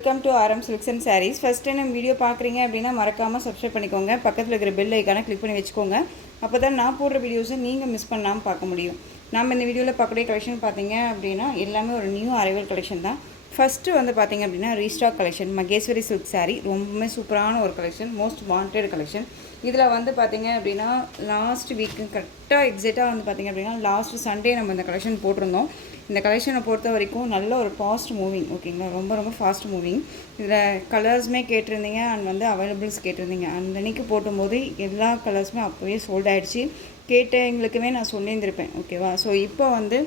Welcome to RM Silks and Sarees. First time நம்ம video பார்க்குறீங்க அப்படின்னா மறக்காமல் சப்ஸ்கிரைப் பண்ணிக்கோங்க. பக்கத்தில் இருக்கிற பெல் ஐக்கானை கிளிக் பண்ணி வச்சுக்கோங்க. அப்போ தான் நான் போடுற வீடியோஸை நீங்கள் மிஸ் பண்ணாமல் பார்க்க முடியும். நம்ம இந்த வீடியோவில் பார்க்கக்கூடிய கலெக்ஷன் பார்த்தீங்க அப்படின்னா எல்லாமே ஒரு நியூ அரைவல் கலெக்ஷன் தான். ஃபஸ்ட்டு வந்து பார்த்தீங்க அப்படின்னா restock collection Maheswari silk sari ரொம்பவுமே சூப்பரான ஒரு கலெக்ஷன், மோஸ்ட் வாண்டட் கலெக்ஷன். இதில் வந்து பார்த்தீங்க அப்படின்னா லாஸ்ட் வீக்கு கரெக்டாக எக்ஸாக்டாக வந்து பார்த்திங்க அப்படின்னா லாஸ்ட் சண்டே நம்ம இந்த கலெக்ஷன் போட்டிருந்தோம். இந்த கலெக்ஷனை பொறுத்த வரைக்கும் நல்ல ஒரு ஃபாஸ்ட் மூவிங், ஓகேங்களா, ரொம்ப ஃபாஸ்ட் மூவிங். இதில் கலர்ஸுமே கேட்டிருந்தீங்க அண்ட் வந்து அவைலபிள்ஸ் கேட்டிருந்தீங்க. அந்த அன்றைக்கி போட்டும்போது எல்லா கலர்ஸுமே அப்போவே சோல்ட் ஆகிடுச்சு. கேட்டவங்களுக்குமே நான் சொல்லியிருந்திருப்பேன், ஓகேவா. ஸோ இப்போ வந்து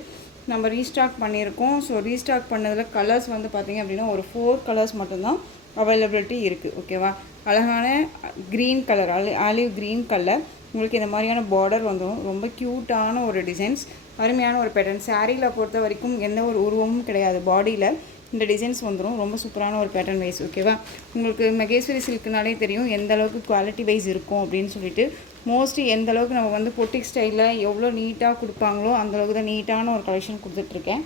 நம்ம ரீஸ்டாக் பண்ணியிருக்கோம். ஸோ ரீஸ்டாக் பண்ணதில் கலர்ஸ் வந்து பார்த்திங்க அப்படின்னா ஒரு 4 கலர்ஸ் மட்டும்தான் அவைலபிலிட்டி இருக்குது, ஓகேவா. அழகான green colour, olive green colour, உங்களுக்கு இந்த மாதிரியான பார்டர் வந்துடும். ரொம்ப க்யூட்டான ஒரு டிசைன்ஸ், அருமையான ஒரு பேட்டர்ன். சாரியில் பொறுத்த வரைக்கும் எந்த ஒரு உருவமும் கிடையாது, பாடியில் இந்த டிசைன்ஸ் வந்துடும். ரொம்ப சூப்பரான ஒரு பேட்டர்ன் வைஸ், ஓகேவா. உங்களுக்கு மகேஸ்வரி சில்க்குனாலே தெரியும் எந்த அளவுக்கு குவாலிட்டி வைஸ் இருக்கும் அப்படின்னு சொல்லிட்டு. மோஸ்ட்லி எந்த அளவுக்கு நம்ம வந்து பொட்டிக் ஸ்டைலில் எவ்வளோ நீட்டாக கொடுப்பாங்களோ அந்தளவுக்கு தான் நீட்டான ஒரு கலெக்ஷன் கொடுத்துட்ருக்கேன்.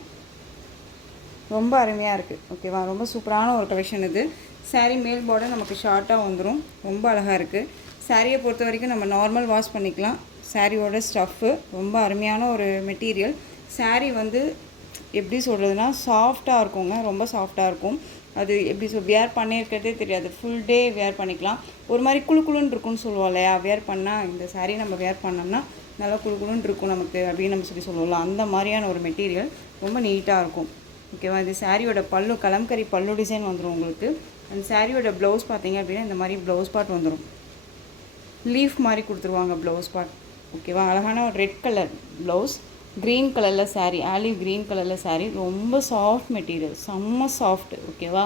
ரொம்ப அருமையாக இருக்குது, ஓகேவா. ரொம்ப சூப்பரான ஒரு கலெக்ஷன் இது. சாரீ மேல் பார்டர் நமக்கு ஷார்ட்டாக வந்துடும், ரொம்ப அழகாக இருக்குது. சாரியை பொறுத்த வரைக்கும் நம்ம நார்மல் வாஷ் பண்ணிக்கலாம். சாரியோட ஸ்டஃப்பு ரொம்ப அருமையான ஒரு மெட்டீரியல். சாரீ வந்து எப்படி சொல்கிறதுனா சாஃப்டாக இருக்குங்க, ரொம்ப சாஃப்டாக இருக்கும். அது எப்படி வேர் பண்ணியிருக்கிறதே தெரியாது, ஃபுல் டே வேர் பண்ணிக்கலாம். ஒரு மாதிரி குழுன்னு இருக்குன்னு சொல்லுவோம் இல்லையா, வேர் பண்ணால் இந்த சாரீ நம்ம வேர் பண்ணோம்னா நல்லா குழுன்னு இருக்கும் நமக்கு அப்படின்னு நம்ம சொல்லுவோம்ல, அந்த மாதிரியான ஒரு மெட்டீரியல். ரொம்ப நீட்டாக இருக்கும், ஓகேவா. இது சாரியோட பல்லு, கலம்கரி பல்லு டிசைன் வந்துடும் உங்களுக்கு. அந்த சாரியோட ப்ளவுஸ் பார்த்தீங்க அப்படின்னா இந்த மாதிரி ப்ளவுஸ் பார்ட் வந்துடும், லீஃப் மாதிரி கொடுத்துருவாங்க ப்ளவுஸ் பார்ட், ஓகேவா. அழகான ஒரு ரெட் கலர் ப்ளவுஸ், க்ரீன் கலரில் சாரீ, ஆலிவ் க்ரீன் கலரில் சாரீ. ரொம்ப சாஃப்ட் மெட்டீரியல், செம்ம சாஃப்ட், ஓகேவா.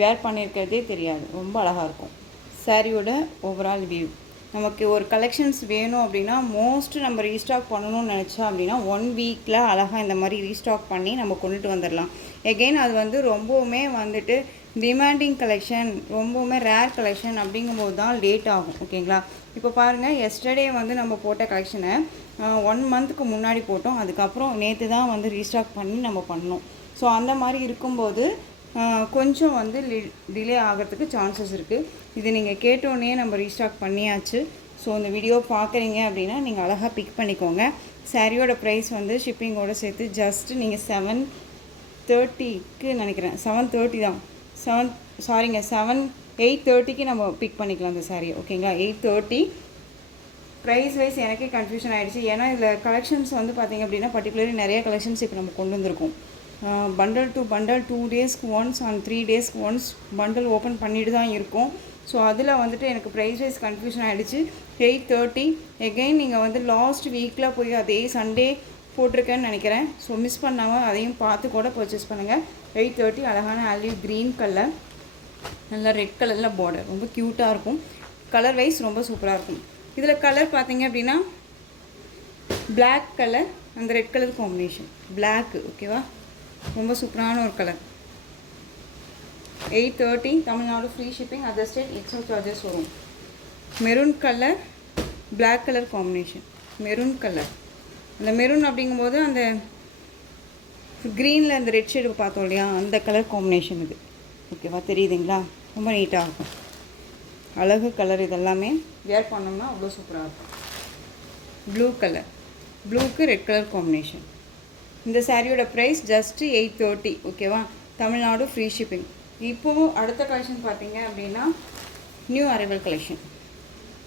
வேர் பண்ணியிருக்கிறதே தெரியாது, ரொம்ப அழகாக இருக்கும். சாரியோட ஓவரால் வியூ. நமக்கு ஒரு கலெக்ஷன்ஸ் வேணும் அப்படின்னா மோஸ்ட்டு நம்ம ரீஸ்டாக் பண்ணணும்னு நினச்சா அப்படின்னா 1 வீக்கில் அழகாக இந்த மாதிரி ரீஸ்டாக் பண்ணி நம்ம கொண்டுட்டு வந்துடலாம். எகெயின் அது வந்து ரொம்பவுமே வந்துட்டு டிமாண்டிங் கலெக்ஷன், ரொம்பவுமே ரேர் கலெக்ஷன் அப்படிங்கும்போது தான் லேட் ஆகும், ஓகேங்களா. இப்போ பாருங்கள், எஸ்டர்டே வந்து நம்ம போட்ட கலெக்ஷனை 1 மந்த்துக்கு முன்னாடி போட்டோம். அதுக்கப்புறம் நேற்று தான் வந்து ரீஸ்டாக் பண்ணி நம்ம பண்ணோம். ஸோ அந்த மாதிரி இருக்கும்போது கொஞ்சம் வந்து டிலே ஆகிறதுக்கு சான்சஸ் இருக்குது. இது நீங்கள் கேட்டோன்னே நம்ம ரீஸ்டாக் பண்ணியாச்சு. ஸோ இந்த வீடியோ பார்க்குறீங்க அப்படின்னா நீங்கள் அழகாக பிக் பண்ணிக்கோங்க. சாரியோட ப்ரைஸ் வந்து ஷிப்பிங்கோடு சேர்த்து ஜஸ்ட்டு நீங்கள் 730க்கு நினைக்கிறேன், 730 தான், 830க்கு நம்ம பிக் பண்ணிக்கலாம் அந்த சாரியை, ஓகேங்களா. 830 ப்ரைஸ் வைஸ் எனக்கே கன்ஃபியூஷன் ஆகிடுச்சு. ஏன்னா இதில் கலெக்ஷன்ஸ் வந்து பார்த்திங்க அப்படின்னா பர்டிகுலர்லி நிறைய கலெக்ஷன்ஸ் இப்போ நம்ம கொண்டு வந்திருக்கோம். பண்டல் டு பண்டல் 2 டேஸ்க்கு ஒன்ஸ் அண்ட் 3 டேஸ்க்கு ஒன்ஸ் பண்டல் ஓப்பன் பண்ணிட்டு தான் இருக்கும். ஸோ அதில் வந்துட்டு எனக்கு ப்ரைஸ் வைஸ் கன்ஃபியூஷன் ஆகிடுச்சு. 830 எகெயின் நீங்கள் வந்து லாஸ்ட் வீக்கில் போய் அதே சண்டே போட்டிருக்கேன்னு நினைக்கிறேன். ஸோ மிஸ் பண்ணாமல் அதையும் பார்த்து கூட பர்ச்சேஸ் பண்ணுங்கள். 830 அழகான ஆலிவ் க்ரீன் கலர், நல்லா ரெட் கலரில் பார்டர், ரொம்ப க்யூட்டாக இருக்கும். கலர் வைஸ் ரொம்ப சூப்பராக இருக்கும். இதில் கலர் பார்த்தீங்க அப்படின்னா பிளாக் கலர், அந்த ரெட் கலர் காம்பினேஷன் பிளாக்கு, ஓகேவா. ரொம்ப சூப்பரான ஒரு கலர். 830 Tamil Nadu free shipping, other state extra charges வரும். Maroon colour, black colour combination, maroon colour. அந்த மெரூன் அப்படிங்கும்போது அந்த க்ரீனில் அந்த ரெட் ஷேடு பார்த்தோம் இல்லையா, அந்த கலர் காம்பினேஷன் இது, ஓகேவா. தெரியுதுங்களா, ரொம்ப நீட்டாக இருக்கும், அழகு கலர். இதெல்லாமே வேர் பண்ணோம்னா அவ்வளோ சூப்பராக இருக்கும். ப்ளூ கலர், ப்ளூக்கு ரெட் கலர் காம்பினேஷன். இந்த சாரியோட ப்ரைஸ் ஜஸ்ட்டு 830, ஓகேவா. Tamil Nadu free shipping. இப்போது அடுத்த கலெக்ஷன் பார்த்தீங்க அப்படின்னா new arrival collection.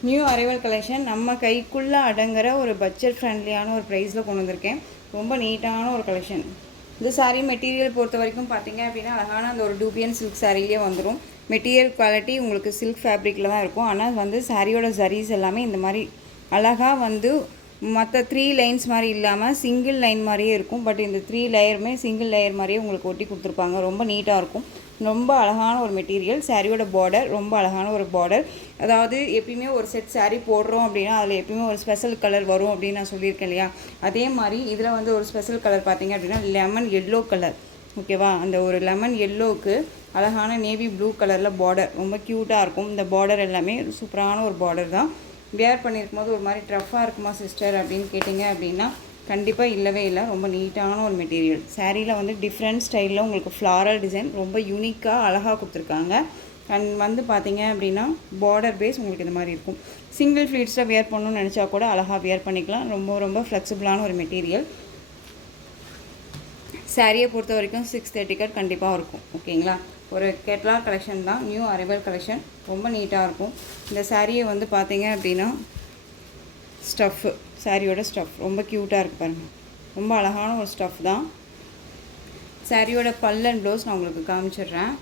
New arrival collection நம்ம கைக்குள்ளே அடங்குற ஒரு பட்ஜெட் ஃப்ரெண்ட்லியான ஒரு ப்ரைஸில் கொண்டு வந்திருக்கேன். ரொம்ப நீட்டான ஒரு கலெக்ஷன். இந்த சாரீ மெட்டீரியல் பொறுத்த வரைக்கும் பார்த்தீங்க அப்படின்னா அழகான அந்த ஒரு டூபியன் சில்க் சாரிலே வந்துடும். மெட்டீரியல் குவாலிட்டி உங்களுக்கு சில்க் ஃபேப்ரிக்கில் தான் இருக்கும். ஆனால் வந்து சாரியோட ஜரீஸ் எல்லாமே இந்த மாதிரி அழகாக வந்து மற்ற 3 லைன்ஸ் மாதிரி இல்லாமல் சிங்கிள் லைன் மாதிரியே இருக்கும். பட் இந்த 3 லேயருமே சிங்கிள் லேயர் மாதிரியே உங்களுக்கு ஒட்டி கொடுத்துருப்பாங்க. ரொம்ப நீட்டாக இருக்கும், ரொம்ப அழகான ஒரு மெட்டீரியல். சாரியோட பார்டர் ரொம்ப அழகான ஒரு பார்டர். அதாவது எப்பயுமே ஒரு செட் சாரீ போடுறோம் அப்படின்னா அதில் எப்பயுமே ஒரு ஸ்பெஷல் கலர் வரும் அப்படின்னு நான் சொல்லியிருக்கேன் இல்லையா. அதே மாதிரி இதில் வந்து ஒரு ஸ்பெஷல் கலர் பார்த்திங்க அப்படின்னா லெமன் எல்லோ கலர், ஓகேவா. அந்த ஒரு லெமன் எல்லோவுக்கு அழகான நேவி ப்ளூ கலரில் பார்டர், ரொம்ப க்யூட்டாக இருக்கும். இந்த பார்டர் எல்லாமே சூப்பரான ஒரு பார்டர் தான். வேர் பண்ணியிருக்கும் போது ஒரு மாதிரி ட்ரஃபாக இருக்குமா சிஸ்டர் அப்படின்னு கேட்டிங்க அப்படின்னா கண்டிப்பாக இல்லவே இல்லை. ரொம்ப நீட்டான ஒரு மெட்டீரியல். சாரியில் வந்து டிஃப்ரெண்ட் ஸ்டைலில் உங்களுக்கு ஃப்ளாரல் டிசைன் ரொம்ப யூனிக்காக அழகாக கொடுத்துருக்காங்க. அண்ட் வந்து பார்த்தீங்க அப்படின்னா பார்டர் பேஸ் உங்களுக்கு இந்த மாதிரி இருக்கும். சிங்கிள் ஃப்ளீட்ஸில் வியர் பண்ணணும்னு நினச்சா கூட அழகாக வியர் பண்ணிக்கலாம். ரொம்ப ரொம்ப ஃப்ளெக்சிபிளான ஒரு மெட்டீரியல். சாரியை பொறுத்த வரைக்கும் 630 கட் கண்டிப்பாக இருக்கும். ஓகேங்களா? ஒரு கேட்லாக் கலெக்ஷன் தான், நியூ அரைவல் கலெக்ஷன். ரொம்ப நீட்டாக இருக்கும். இந்த சாரியை வந்து பார்த்தீங்க அப்படின்னா ஸ்டஃப்பு, சாரியோட ஸ்டஃப் ரொம்ப க்யூட்டாக இருக்குது பாருங்கள். ரொம்ப அழகான ஒரு ஸ்டஃப் தான். சாரியோட பல் அண்ட் ப்ளவுஸ் நான் உங்களுக்கு காமிச்சிடுறேன்.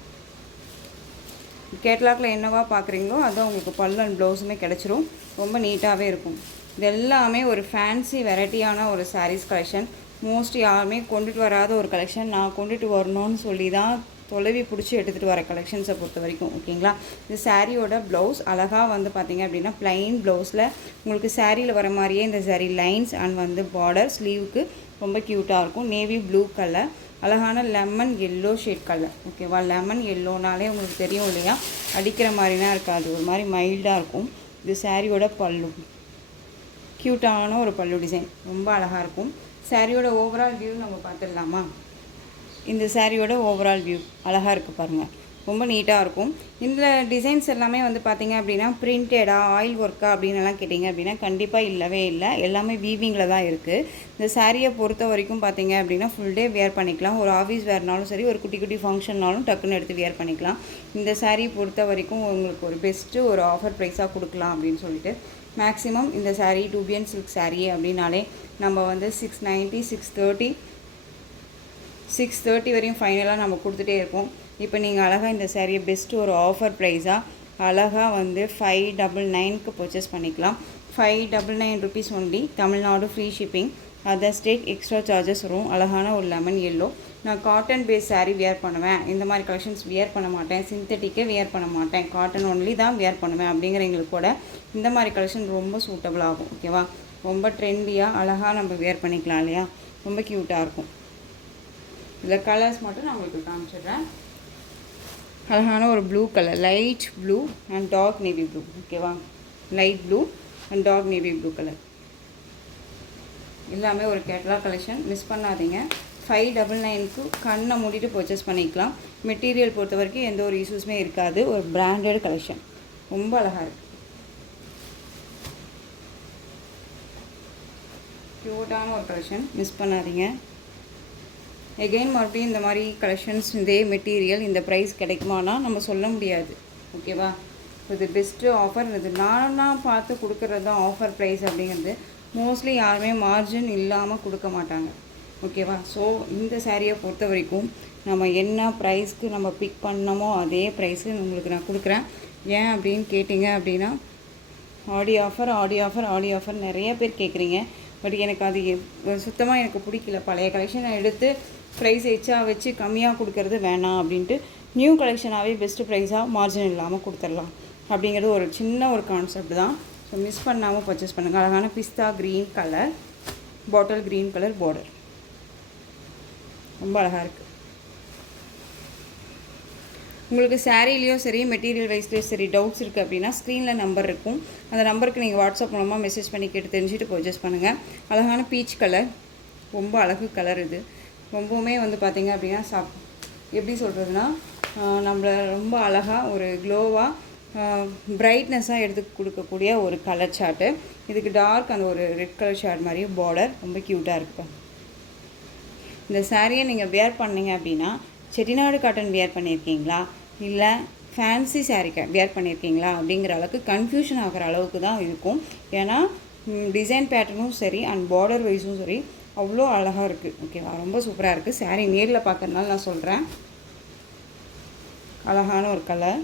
கேட்லாகில் என்னவா பார்க்குறீங்களோ அதுதான் உங்களுக்கு பல் அண்ட் ப்ளவுஸுமே கிடச்சிரும். ரொம்ப நீட்டாகவே இருக்கும். இது எல்லாமே ஒரு ஃபேன்சி வெரைட்டியான ஒரு சாரீஸ் கலெக்ஷன். மோஸ்ட் யாருமே கொண்டுட்டு வராத ஒரு கலெக்ஷன். நான் கொண்டுட்டு வரணும்னு சொல்லி தான் தொலைவி பிடிச்சி எடுத்துகிட்டு வர கலெக்ஷன்ஸை பொறுத்த வரைக்கும். ஓகேங்களா? இந்த சாரியோட ப்ளவுஸ் அழகாக வந்து பார்த்திங்க அப்படின்னா ப்ளைன் ப்ளவுஸில் உங்களுக்கு சாரியில் வர மாதிரியே இந்த சாரி லைன்ஸ் அண்ட் வந்து பார்டர் ஸ்லீவுக்கு ரொம்ப க்யூட்டாக இருக்கும். நேவி ப்ளூ கலர், அழகான லெமன் எல்லோ ஷேட் கலர். ஓகேவா? லெமன் எல்லோனாலே உங்களுக்கு தெரியும் இல்லையா, அடிக்கிற மாதிரினா இருக்காது, ஒரு மாதிரி மைல்டாக இருக்கும். இது சாரியோட பல்லு, க்யூட்டான ஒரு பல்லு டிசைன் ரொம்ப அழகாக இருக்கும். சாரியோட ஓவரால் வியூ நம்ம பார்த்துடலாமா? இந்த சாரியோட ஓவரால் வியூ அழகாக இருக்குது பாருங்கள். ரொம்ப நீட்டாக இருக்கும். இந்த டிசைன்ஸ் எல்லாமே வந்து பார்த்திங்க அப்படின்னா பிரிண்டடா ஆயில் ஒர்க்கா அப்படின்னு எல்லாம் கேட்டிங்க அப்படின்னா கண்டிப்பாக இல்லவே இல்லை. எல்லாமே வீவிங்கில் தான் இருக்குது. இந்த சாரியை பொறுத்த வரைக்கும் பார்த்திங்க அப்படின்னா ஃபுல் டே வியர் பண்ணிக்கலாம். ஒரு ஆஃபீஸ் வேர்னாலும் சரி, ஒரு குட்டி குட்டி ஃபங்க்ஷன்னாலும் டக்குன்னு எடுத்து வியர் பண்ணிக்கலாம். இந்த சாரீ பொறுத்த வரைக்கும் உங்களுக்கு ஒரு பெஸ்ட்டு ஒரு ஆஃபர் ப்ரைஸாக கொடுக்கலாம் அப்படின்னு சொல்லிட்டு மேக்ஸிமம் இந்த சாரீ டூபியன் சில்க் சாரீ அப்படின்னாலே நம்ம வந்து 690, 630 வரையும் ஃபைனலாக நம்ம கொடுத்துட்டே இருப்போம். இப்போ நீங்கள் அழகாக இந்த சாரியை பெஸ்ட்டு ஒரு ஆஃபர் ப்ரைஸாக அழகாக வந்து 599க்கு பர்ச்சேஸ் பண்ணிக்கலாம். 599 rupees only. Tamil Nadu free shipping. Other state extra charges வரும். அழகான ஒரு லெமன் எல்லோ. நான் காட்டன் பேஸ் சாரீ வியர் பண்ணுவேன், இந்த மாதிரி கலெக்ஷன்ஸ் வியர் பண்ண மாட்டேன், சிந்தட்டிக்கே வியர் பண்ண மாட்டேன், காட்டன் ஒன்லி தான் வியர் பண்ணுவேன் அப்படிங்கிறவங்களுக்கு கூட இந்த மாதிரி கலெக்ஷன் ரொம்ப சூட்டபிள் ஆகும். ஓகேவா? ரொம்ப ட்ரெண்டியாக அழகாக நம்ம வியர் பண்ணிக்கலாம் இல்லையா? ரொம்ப க்யூட்டாக இருக்கும். இதில் கலர்ஸ் மட்டும் நான் உங்களுக்கு காமிச்சிடுறேன். அழகான ஒரு blue colour, light blue and dark navy blue. ஓகேவா? Light blue and dark navy blue colour எல்லாமே ஒரு கேட்லாக் கலெக்ஷன். மிஸ் பண்ணாதீங்க. 599க்கு கண்ணை மூடிட்டு பர்ச்சேஸ் பண்ணிக்கலாம். மெட்டீரியல் பொறுத்த வரைக்கும் எந்த ஒரு இஷ்யூஸுமே இருக்காது. ஒரு பிராண்டட் கலெக்ஷன். ரொம்ப அழகாக இருக்குது. க்யூட்டான ஒரு கலெக்ஷன். மிஸ் பண்ணாதீங்க. எகெயின் மறுபடியும் இந்த மாதிரி கலெக்ஷன்ஸ், இதே மெட்டீரியல் இந்த ப்ரைஸ் கிடைக்குமானா நம்ம சொல்ல முடியாது. ஓகேவா? இது பெஸ்ட்டு ஆஃபர். இது நானாக பார்த்து கொடுக்குறது தான் ஆஃபர் ப்ரைஸ் அப்படிங்கிறது. மோஸ்ட்லி யாருமே மார்ஜின் இல்லாமல் கொடுக்க மாட்டாங்க. ஓகேவா? ஸோ இந்த சாரியை பொறுத்த வரைக்கும் நம்ம என்ன ப்ரைஸ்க்கு நம்ம பிக் பண்ணமோ அதே ப்ரைஸு உங்களுக்கு நான் கொடுக்குறேன். ஏன் அப்படின்னு கேட்டிங்க அப்படின்னா ஆடி ஆஃபர் நிறைய பேர் கேட்குறீங்க. பட் எனக்கு அது சுத்தமாக எனக்கு பிடிக்கல. பழைய கலெக்ஷனை எடுத்து ப்ரைஸ் எச்சா வச்சு கம்மியாக கொடுக்கறது வேணாம் அப்படின்ட்டு நியூ கலெக்ஷனாகவே பெஸ்ட்டு ப்ரைஸாக மார்ஜின் இல்லாமல் கொடுத்துடலாம் அப்படிங்கிறது ஒரு சின்ன ஒரு கான்செப்ட் தான். ஸோ மிஸ் பண்ணாமல் பர்ச்சேஸ் பண்ணுங்கள். அழகான பிஸ்தா green colour, bottle green colour border ரொம்ப அழகாக இருக்குது. உங்களுக்கு சாரீலேயும் சரி, மெட்டீரியல் வைஸ்லேயும் சரி டவுட்ஸ் இருக்குது அப்படின்னா ஸ்க்ரீனில் நம்பர் இருக்கும். அந்த நம்பருக்கு நீங்கள் வாட்ஸ்அப் மூலமாக மெசேஜ் பண்ணி கேட்டு தெரிஞ்சுட்டு பர்ச்சேஸ் பண்ணுங்கள். அழகான பீச் கலர், ரொம்ப அழகு கலர். இது ரொம்பவுமே வந்து பார்த்திங்க அப்படின்னா எப்படி சொல்கிறதுனா நம்மளை ரொம்ப அழகாக ஒரு க்ளோவாக பிரைட்னஸாக எடுத்து கொடுக்கக்கூடிய ஒரு கலர் சார்ட்டு. இதுக்கு டார்க் அந்த ஒரு ரெட் கலர் ஷார்ட் மாதிரி பார்டர் ரொம்ப க்யூட்டாக இருக்குது. இந்த சாரியை நீங்கள் வியர் பண்ணிங்க அப்படின்னா செட்டிநாடு காட்டன் வியர் பண்ணியிருக்கீங்களா இல்லை ஃபேன்சி சாரீ வியர் பண்ணியிருக்கீங்களா அப்படிங்கிற அளவுக்கு கன்ஃபியூஷன் ஆகிற அளவுக்கு தான் இருக்கும். ஏன்னா டிசைன் பேட்டர்னும் சரி அண்ட் பார்டர் வைஸும் சரி அவ்வளோ அழகாக இருக்குது. ஓகேவா? ரொம்ப சூப்பராக இருக்குது. சாரீ நேரில் பார்க்கறதுனால நான் சொல்கிறேன். அழகான ஒரு colour.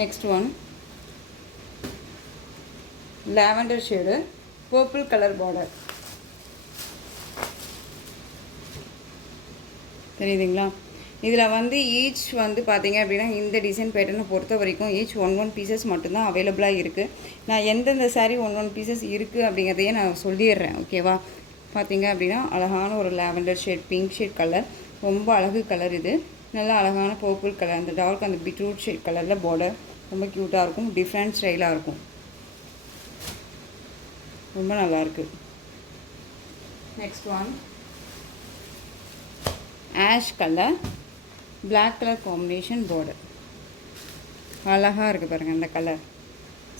Next one lavender shade, purple colour border. தெரியுதுங்களா? இதில் வந்து ஈச் வந்து பார்த்திங்க அப்படின்னா இந்த டிசைன் பேட்டர்னை பொறுத்த வரைக்கும் ஈச் 1 பீசஸ் மட்டும்தான் அவைலபிளாக இருக்குது. நான் எந்தெந்த சாரீ 1 பீசஸ் இருக்குது அப்படிங்கிறதையே நான் சொல்லிடுறேன். ஓகேவா? பார்த்திங்க அப்படின்னா அழகான ஒரு lavender shade, pink shade colour, ரொம்ப அழகு கலர். இது நல்லா அழகான பர்பிள் கலர், அந்த டார்க் அந்த பீட்ரூட் ஷேட் கலரில் பார்டர் ரொம்ப க்யூட்டாக இருக்கும். டிஃப்ரெண்ட் ஸ்டைலாக இருக்கும். ரொம்ப நல்லாயிருக்கு. Next one ash colour, black colour combination border. அழகாக இருக்குது பாருங்கள் இந்த கலர்.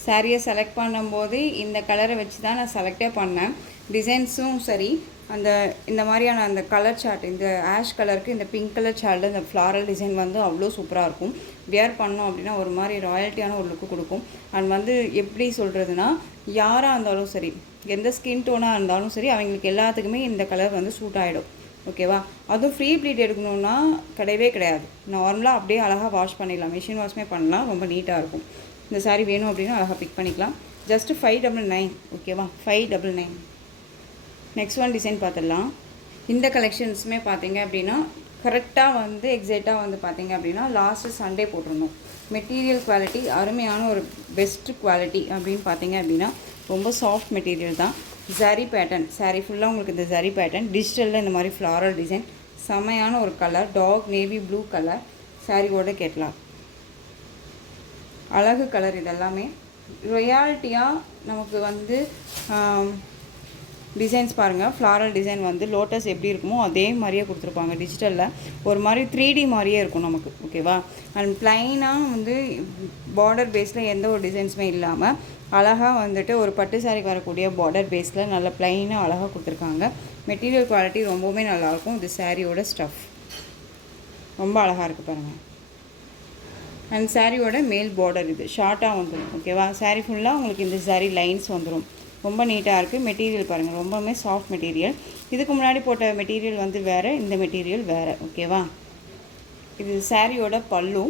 சாரியை செலக்ட் பண்ணும்போது இந்த கலரை வச்சு தான் நான் செலக்டே பண்ணேன். டிசைன்ஸும் சரி, இந்த மாதிரியான அந்த கலர் சார்ட், இந்த ஆஷ் கலருக்கு இந்த பிங்க் கலர் சார்ட்டில் இந்த ஃப்ளாரல் டிசைன் வந்து அவ்வளோ சூப்பராக இருக்கும். வியர் பண்ணோம் அப்படின்னா ஒரு மாதிரி ராயல்ட்டியான ஒரு லுக்கு கொடுக்கும். அண்ட் வந்து எப்படி சொல்கிறதுனா, யாராக இருந்தாலும் சரி, எந்த ஸ்கின் டோனாக இருந்தாலும் சரி, அவங்களுக்கு எல்லாத்துக்குமே இந்த கலர் வந்து சூட் ஆகிடும். ஓகேவா? அதுவும் ஃப்ரீ ப்ளீட் எடுக்கணுன்னா கிடையவே கிடையாது. நார்மலாக அப்படியே அழகாக வாஷ் பண்ணிடலாம், மிஷின் வாஷ்மே பண்ணலாம். ரொம்ப நீட்டாக இருக்கும். இந்த சாரீ வேணும் அப்படின்னா அழகாக பிக் பண்ணிக்கலாம். ஜஸ்ட்டு 599. ஓகேவா? 599. நெக்ஸ்ட் ஒன் டிசைன் பார்த்துடலாம். இந்த கலெக்ஷன்ஸுமே பார்த்தீங்க அப்படின்னா கரெக்டாக வந்து எக்ஸாக்டாக வந்து பார்த்தீங்க அப்படின்னா லாஸ்ட்டு சண்டே போட்டிருந்தோம். மெட்டீரியல் குவாலிட்டி அருமையான ஒரு பெஸ்ட்டு குவாலிட்டி அப்படின்னு பார்த்தீங்க அப்படின்னா ரொம்ப சாஃப்ட் மெட்டீரியல் தான். ஜரி பேட்டர்ன் சாரீ ஃபுல்லாக உங்களுக்கு இந்த ஜரி பேட்டர்ன் டிஜிட்டலில் இந்த மாதிரி ஃப்ளாரல் டிசைன், செமையான ஒரு colour, dark navy blue colour. சாரியோட கேட்லாக் அழகு கலர். இதெல்லாமே ரொயாலிட்டியாக நமக்கு வந்து டிசைன்ஸ் பாருங்கள். ஃப்ளாரல் டிசைன் வந்து லோட்டஸ் எப்படி இருக்குமோ அதே மாதிரியே கொடுத்துருப்பாங்க. டிஜிட்டலில் ஒரு மாதிரி 3D மாதிரியே இருக்கும் நமக்கு. ஓகேவா? அண்ட் ப்ளைனாக வந்து பார்டர் பேஸில் எந்த ஒரு டிசைன்ஸுமே இல்லாமல் அழகாக வந்துட்டு ஒரு பட்டு சாரிக்கு வரக்கூடிய பார்டர் பேஸில் நல்ல ப்ளைனாக அழகாக கொடுத்துருக்காங்க. மெட்டீரியல் குவாலிட்டி ரொம்பவுமே நல்லாயிருக்கும். இது சாரியோட ஸ்டஃப் ரொம்ப அழகாக இருக்குது பாருங்கள். அண்ட் சாரியோட மேல் பார்டர் இது ஷார்ட்டாக வந்துடும். ஓகேவா? சாரீ ஃபுல்லாக உங்களுக்கு இந்த சாரீ லைன்ஸ் வந்துடும். ரொம்ப நீட்டாக இருக்குது. மெட்டீரியல் பாருங்கள், ரொம்பவுமே சாஃப்ட் மெட்டீரியல். இதுக்கு முன்னாடி போட்ட மெட்டீரியல் வந்து வேறு, இந்த மெட்டீரியல் வேறு. ஓகேவா? இது சாரியோட பல்லு.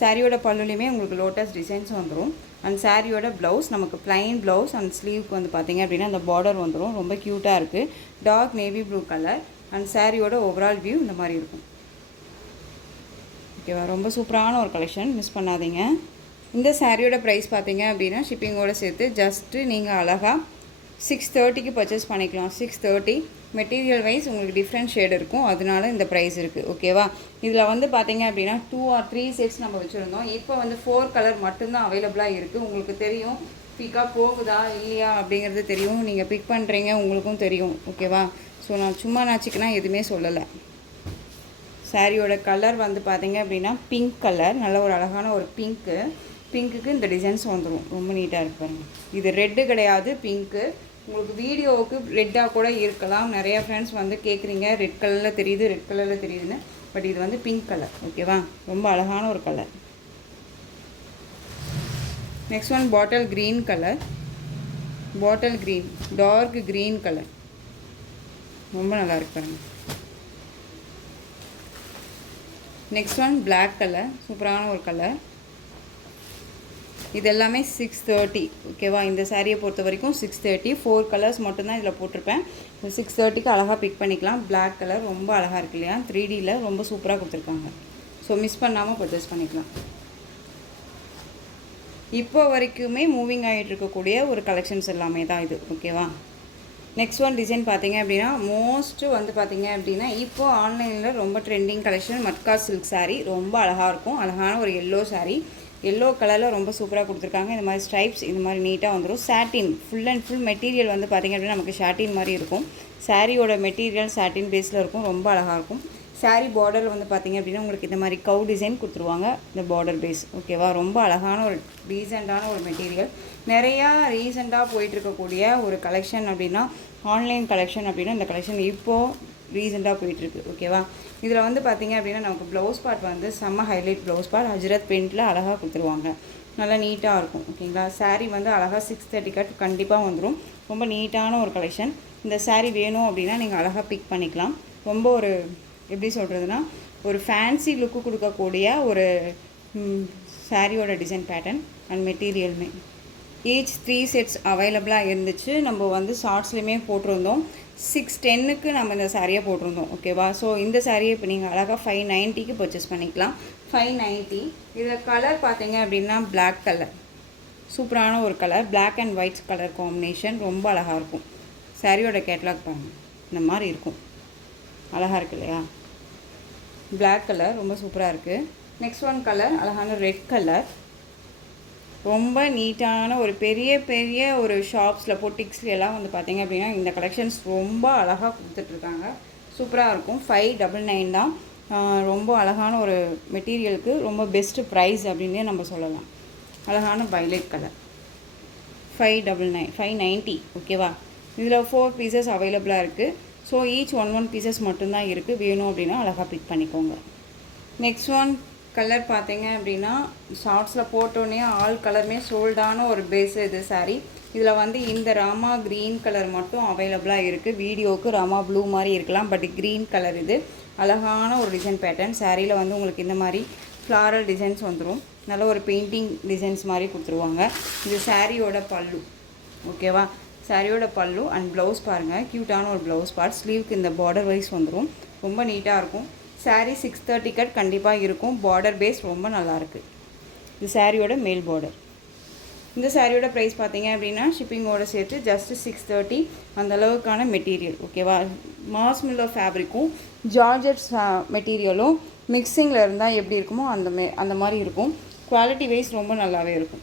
சாரியோட பல்லுலேயுமே உங்களுக்கு லோட்டஸ் டிசைன்ஸ் வந்துடும். அண்ட் சாரியோட ப்ளவுஸ் நமக்கு ப்ளைன் ப்ளவுஸ். அண்ட் ஸ்லீவுக்கு வந்து பார்த்திங்க அப்படின்னா அந்த பார்டர் வந்துடும். ரொம்ப க்யூட்டாக இருக்குது. Dark navy blue colour. And சாரியோட ஓவரால் வியூ இந்த மாதிரி இருக்கும். ஓகேவா? ரொம்ப சூப்பரான ஒரு கலெக்ஷன், மிஸ் பண்ணாதீங்க. இந்த சாரியோட ப்ரைஸ் பார்த்தீங்க அப்படின்னா ஷிப்பிங்கோடு சேர்த்து ஜஸ்ட்டு நீங்கள் அழகாக 630க்கு பர்ச்சேஸ் பண்ணிக்கலாம். 630. மெட்டீரியல் வைஸ் உங்களுக்கு டிஃப்ரெண்ட் ஷேட் இருக்கும், அதனால இந்த ப்ரைஸ் இருக்குது. ஓகேவா? இதில் வந்து பார்த்தீங்க அப்படின்னா 2 or 3 செட்ஸ் நம்ம வச்சுருந்தோம். இப்போ வந்து 4 கலர் மட்டும்தான் அவைலபிளாக இருக்குது. உங்களுக்கு தெரியும் பிக்காக போகுதா இல்லையா அப்படிங்கிறது தெரியும். நீங்கள் பிக் பண்ணுறீங்க, உங்களுக்கும் தெரியும். ஓகேவா? ஸோ நான் சும்மா நாச்சிக்கனா எதுவுமே சொல்லலை. சாரியோட கலர் வந்து பார்த்தீங்க அப்படின்னா பிங்க் கலர், நல்ல ஒரு அழகான ஒரு பிங்க்குக்கு இந்த டிசைன்ஸ் வந்துடும். ரொம்ப நீட்டாக இருக்கு பாருங்கள். இது ரெட்டு கிடையாது, பிங்க்கு. உங்களுக்கு வீடியோவுக்கு ரெட்டாக கூட இருக்கலாம். நிறையா ஃப்ரெண்ட்ஸ் வந்து கேட்குறீங்க ரெட் கலரில் தெரியுதுன்னு. பட் இது வந்து பிங்க் கலர். ஓகேவா? ரொம்ப அழகான ஒரு colour. Next one bottle green colour. Bottle green, dark green colour. ரொம்ப நல்லா இருக்கு பாருங்கள். நெக்ஸ்ட் ஒன் பிளாக் கலர், சூப்பரான ஒரு கலர். இது எல்லாமே 630. ஓகேவா? இந்த சாரியை பொறுத்த வரைக்கும் 630. 4 கலர்ஸ் மட்டும்தான் இதில் போட்டிருப்பேன். 630க்கு அழகாக பிக் பண்ணிக்கலாம். பிளாக் கலர் ரொம்ப அழகாக இருக்கு இல்லையா? 3Dயில் ரொம்ப சூப்பராக கொடுத்துருக்காங்க. ஸோ மிஸ் பண்ணாமல் பர்ச்சேஸ் பண்ணிக்கலாம். இப்போ வரைக்குமே மூவிங் ஆகிட்டு இருக்கக்கூடிய ஒரு கலெக்ஷன்ஸ் எல்லாமே தான் இது. ஓகேவா? நெக்ஸ்ட் ஒன் டிசைன் பார்த்தீங்க அப்படின்னா மோஸ்ட்டு வந்து பார்த்தீங்க அப்படின்னா இப்போது ஆன்லைனில் ரொம்ப trending collection matka silk sari. ரொம்ப அழகாக இருக்கும். அழகான ஒரு எல்லோ சாரீ, எல்லோ கலரில் ரொம்ப சூப்பராக கொடுத்துருக்காங்க. இந்த மாதிரி ஸ்ட்ரைப்ஸ் இந்த மாதிரி நீட்டாக வந்துடும். சாட்டின் ஃபுல் அண்ட் ஃபுல் மெட்டீரியல் வந்து பார்த்திங்க அப்படின்னா நமக்கு ஷாட்டின் மாதிரி இருக்கும். சாரியோட மெட்டீரியல் சாட்டின் பேஸில் இருக்கும். ரொம்ப அழகாக இருக்கும். சாரீ பார்டர் வந்து பார்த்திங்க அப்படின்னா உங்களுக்கு இந்த மாதிரி கவு டிசைன் கொடுத்துருவாங்க. இந்த பார்டர் பேஸ். ஓகேவா? ரொம்ப அழகான ஒரு டீசெண்டான ஒரு மெட்டீரியல். நிறையா ரீசெண்டாக போயிட்டுருக்கக்கூடிய ஒரு கலெக்ஷன் அப்படின்னா ஆன்லைன் கலெக்ஷன் அப்படின்னா இந்த கலெக்ஷன் இப்போது ரீசெண்டாக போயிட்டுருக்கு. ஓகேவா? இதில் வந்து பார்த்திங்க அப்படின்னா நமக்கு ப்ளவுஸ் பார்ட் வந்து செம்ம ஹைலைட் ப்ளவுஸ் பார்ட் ஹஜ்ரத் பிரிண்டில் அழகாக கொடுத்துருவாங்க. நல்லா நீட்டாக இருக்கும். ஓகேங்களா? சாரீ வந்து அழகாக 630 கட் கண்டிப்பாக வந்துடும். ரொம்ப நீட்டான ஒரு கலெக்ஷன். இந்த சாரீ வேணும் அப்படின்னா நீங்கள் அழகாக பிக் பண்ணிக்கலாம். ரொம்ப ஒரு எப்படி சொல்கிறதுனா ஒரு ஃபேன்சி லுக்கு கொடுக்கக்கூடிய ஒரு சாரியோட டிசைன் பேட்டர்ன் அண்ட் மெட்டீரியலுமே. ஈச் 3 செட்ஸ் அவைலபிளாக இருந்துச்சு. நம்ம வந்து ஷார்ட்ஸ்லேயுமே போட்டிருந்தோம். 610க்கு நம்ம இந்த சாரியை போட்டிருந்தோம். ஓகேவா? ஸோ இந்த சாரியை இப்போ நீங்கள் அழகாக 590க்கு பர்ச்சேஸ் பண்ணிக்கலாம். 590. இதில் கலர் பார்த்தீங்க அப்படின்னா பிளாக் கலர், சூப்பரான ஒரு colour. Black and white colour combination ரொம்ப அழகாக இருக்கும். சாரியோட கேட்லாக் பாருங்கள், இந்த மாதிரி இருக்கும். அழகாக இருக்கு இல்லையா? பிளாக் கலர் ரொம்ப சூப்பராக இருக்குது. நெக்ஸ்ட் ஒன் கலர் அழகான ரெட் கலர். ரொம்ப நீட்டான ஒரு பெரிய பெரிய ஒரு ஷாப்ஸில் பொட்டிக்ஸில் எல்லாம் வந்து பார்த்திங்க அப்படின்னா இந்த கலெக்ஷன்ஸ் ரொம்ப அழகாக கொடுத்துட்ருக்காங்க. சூப்பராக இருக்கும். 599 தான். ரொம்ப அழகான ஒரு மெட்டீரியலுக்கு ரொம்ப பெஸ்ட்டு ப்ரைஸ் அப்படின்னே நம்ம சொல்லலாம். அழகான வயலட் கலர் 590 ஓகேவா. இதில் 4 பீசஸ் அவைலபிளாக இருக்குது. ஸோ ஈச் ஒன் பீசஸ் மட்டும்தான் இருக்குது. வேணும் அப்படின்னா அழகாக பிக் பண்ணிக்கோங்க. நெக்ஸ்ட் ஒன் கலர் பார்த்தீங்க அப்படின்னா ஷார்ட்ஸில் போட்டோன்னே ஆல் கலருமே சோல்டான ஒரு பேஸு இது சாரீ. இதில் வந்து இந்த ராமா க்ரீன் கலர் மட்டும் அவைலபிளாக இருக்குது. வீடியோவுக்கு ராமா ப்ளூ மாதிரி இருக்கலாம், பட் க்ரீன் கலர் இது. அழகான ஒரு டிசைன் பேட்டர்ன். சாரியில் வந்து உங்களுக்கு இந்த மாதிரி ஃப்ளாரல் டிசைன்ஸ் வந்துடும். நல்ல ஒரு பெயிண்டிங் டிசைன்ஸ் மாதிரி கொடுத்துருவாங்க. இது சாரியோட பல்லு ஓகேவா. சாரியோட பல்லு அண்ட் ப்ளவுஸ் பாருங்கள், க்யூட்டான ஒரு ப்ளவுஸ் பார்ட். ஸ்லீவுக்கு இந்த பார்டர் வைஸ் வந்துடும். ரொம்ப நீட்டாக இருக்கும். சாரீ 630 கட் கண்டிப்பாக இருக்கும். பார்டர் பேஸ் ரொம்ப நல்லாயிருக்கு. இது சாரியோட மேல் பார்டர். இந்த சாரியோட ப்ரைஸ் பார்த்தீங்க அப்படின்னா ஷிப்பிங்கோடு சேர்த்து ஜஸ்ட்டு 630. அந்த அளவுக்கான மெட்டீரியல் ஓகேவா. மாஸ் மில்லோ ஃபேப்ரிக்கும் ஜார்ஜெட் மெட்டீரியலும் மிக்சிங்கில் இருந்தால் எப்படி இருக்குமோ அந்த மாதிரி இருக்கும். குவாலிட்டி வைஸ் ரொம்ப நல்லாவே இருக்கும்.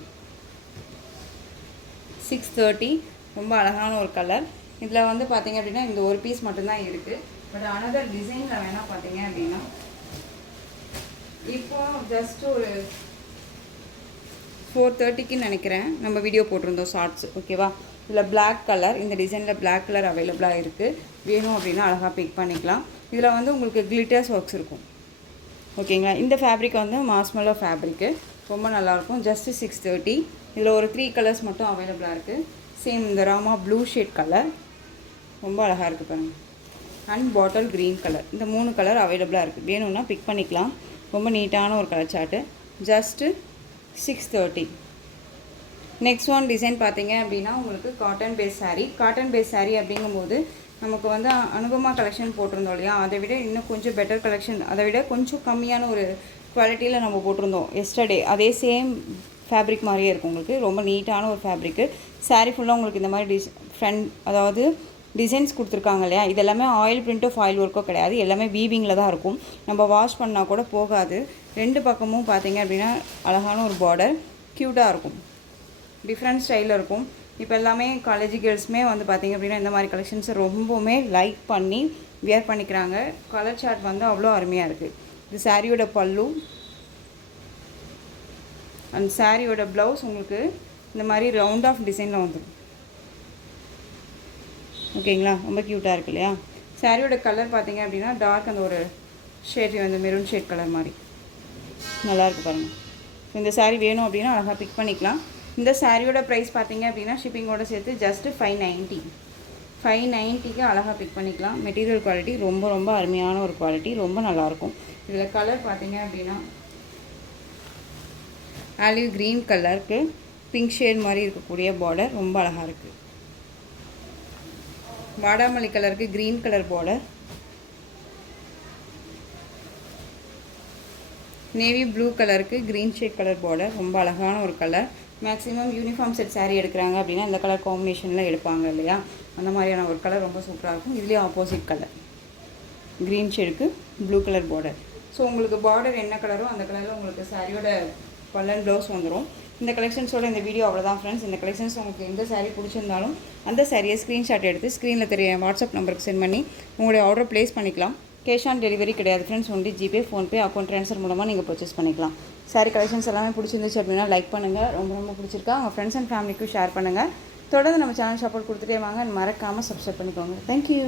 630 ரொம்ப அழகான ஒரு கலர். இதில் வந்து பார்த்திங்க அப்படின்னா இந்த ஒரு பீஸ் மட்டும்தான் இருக்குது. பட் அனதர் டிசைனில் வேணால் பார்த்தீங்க அப்படின்னா இப்போ ஜஸ்ட் ஒரு 430க்கு நினைக்கிறேன் நம்ம வீடியோ போட்டிருந்தோம் ஷார்ட்ஸ் ஓகேவா. இதில் பிளாக் கலர், இந்த டிசைனில் பிளாக் கலர் அவைலபிளாக இருக்குது. வேணும் அப்படின்னா அழகாக பிக் பண்ணிக்கலாம். இதில் வந்து உங்களுக்கு கிளிட்டர்ஸ் ஒர்க்ஸ் இருக்கும் ஓகேங்களா. இந்த ஃபேப்ரிக் வந்து மாஸ்மெல்லோ ஃபேப்ரிக்கு ரொம்ப நல்லாயிருக்கும். ஜஸ்ட்டு 630. இதில் ஒரு 3 கலர்ஸ் மட்டும் அவைலபிளாக இருக்குது. சேம் இந்த ராமா ப்ளூ ஷேட் கலர் ரொம்ப அழகாக இருக்குது பாருங்கள். அண்ட் பாட்டில் க்ரீன் கலர், இந்த 3 கலர் அவைலபிளாக இருக்குது. வேணும்னா பிக் பண்ணிக்கலாம். ரொம்ப நீட்டான ஒரு colour chart. Just 630. Next one design பார்த்தீங்க அப்படின்னா உங்களுக்கு cotton base sari. Cotton base sari அப்படிங்கும்போது நமக்கு வந்து அனுபமா கலெக்ஷன் போட்டிருந்தோம் இல்லையா, அதை விட இன்னும் கொஞ்சம் பெட்டர் கலெக்ஷன், அதை விட கொஞ்சம் கம்மியான ஒரு குவாலிட்டியில் நம்ம போட்டிருந்தோம் எஸ்டர்டே. அதே சேம் ஃபேப்ரிக் மாதிரியே இருக்கும் உங்களுக்கு. ரொம்ப நீட்டான ஒரு ஃபேப்ரிக்கு. சாரீ ஃபுல்லாக உங்களுக்கு இந்த மாதிரி அதாவது டிசைன்ஸ் கொடுத்துருக்காங்க இல்லையா. இது எல்லாமே ஆயில் பிரிண்ட்டோ ஃபாயில் ஒர்க்கோ கிடையாது. எல்லாமே வீவிங்கில் தான் இருக்கும். நம்ம வாஷ் பண்ணால் கூட போகாது. 2 பக்கமும் பார்த்தீங்க அப்படின்னா அழகான ஒரு பார்டர், க்யூட்டாக இருக்கும். டிஃப்ரெண்ட் ஸ்டைலில் இருக்கும். இப்போ எல்லாமே காலேஜ் கேர்ள்ஸுமே வந்து பார்த்திங்க அப்படின்னா இந்த மாதிரி கலெக்ஷன்ஸை ரொம்பவுமே லைக் பண்ணி வியர் பண்ணிக்கிறாங்க. கலர் சார்ட் வந்து அவ்வளோ அருமையாக இருக்குது. இது சாரியோட பல்லு அண்ட் சாரியோட ப்ளவுஸ் உங்களுக்கு இந்த மாதிரி ரவுண்ட் ஆஃப் டிசைனில் வந்துடும் ஓகேங்களா. ரொம்ப க்யூட்டாக இருக்குது இல்லையா. சாரியோட கலர் பார்த்தீங்க அப்படின்னா டார்க் அந்த ஒரு ஷேட் வந்து மெரூன் ஷேட் கலர் மாதிரி நல்லாயிருக்கு பாருங்கள். இந்த சாரீ வேணும் அப்படின்னா அழகாக பிக் பண்ணிக்கலாம். இந்த சாரியோட ப்ரைஸ் பார்த்தீங்க அப்படின்னா ஷிப்பிங்கோடு சேர்த்து ஜஸ்ட்டு 590க்கு அழகாக பிக் பண்ணிக்கலாம். மெட்டீரியல் குவாலிட்டி ரொம்ப ரொம்ப அருமையான ஒரு குவாலிட்டி, ரொம்ப நல்லாயிருக்கும். இதில் கலர் பார்த்தீங்க அப்படின்னா ஆலிவ் க்ரீன் கலருக்கு பிங்க் ஷேட் மாதிரி இருக்கக்கூடிய பார்டர் ரொம்ப அழகாக இருக்குது. வாடாமல்லி கலருக்கு green colour border, navy blue கலருக்கு க்ரீன் ஷேட் கலர் பார்டர் ரொம்ப அழகான ஒரு colour. Maximum uniform set sari எடுக்கிறாங்க அப்படின்னா இந்த கலர் காம்பினேஷனில் எடுப்பாங்க இல்லையா, அந்த மாதிரியான ஒரு கலர் ரொம்ப சூப்பராக இருக்கும். இதுலேயே ஆப்போசிட் கலர் க்ரீன் ஷேடுக்கு ப்ளூ கலர் பார்டர். ஸோ உங்களுக்கு பார்டர் என்ன கலரோ அந்த கலரில் உங்களுக்கு சாரியோட பல்லன் ப்ளவுஸ் வந்துடும். இந்த கலெக்ஷன்ஸோட இந்த வீடியோ அவ்வளோதான் ஃப்ரெண்ட்ஸ். இந்த கலெக்ஷன்ஸ் உங்களுக்கு எந்த சாரீ பிடிச்சிருந்தாலும் அந்த சாரியை ஸ்க்ரீன்ஷாட் எடுத்து ஸ்க்ரீனில் தெரிய வாட்ஸ்அப் நம்பருக்கு சென்ட் பண்ணி உங்களுடைய ஆர்டர் ப்ளேஸ் பண்ணிக்கலாம். கேஷ் ஆன் டெலிவரி கிடையாது friends. Only GPay, PhonePe, account transfer மூலமாக நீங்கள் பர்ச்சேஸ் பண்ணிக்கலாம். சாரீ கலெக்ஷன்ஸ் எல்லாமே பிடிச்சிருந்துச்சு அப்படின்னா லைக் பண்ணுங்கள். ரொம்ப ரொம்ப பிடிச்சிருக்கா உங்கள் ஃப்ரெண்ட்ஸ் அண்ட் ஃபேமிலிக்கும் ஷேர் பண்ணுங்கள். தொடர்ந்து நம்ம சேனல் சப்போர்ட் கொடுத்துட்டே வாங்க. மறக்காமல் சப்ஸ்கிரைப் பண்ணிக்கோங்க. தேங்க்யூ.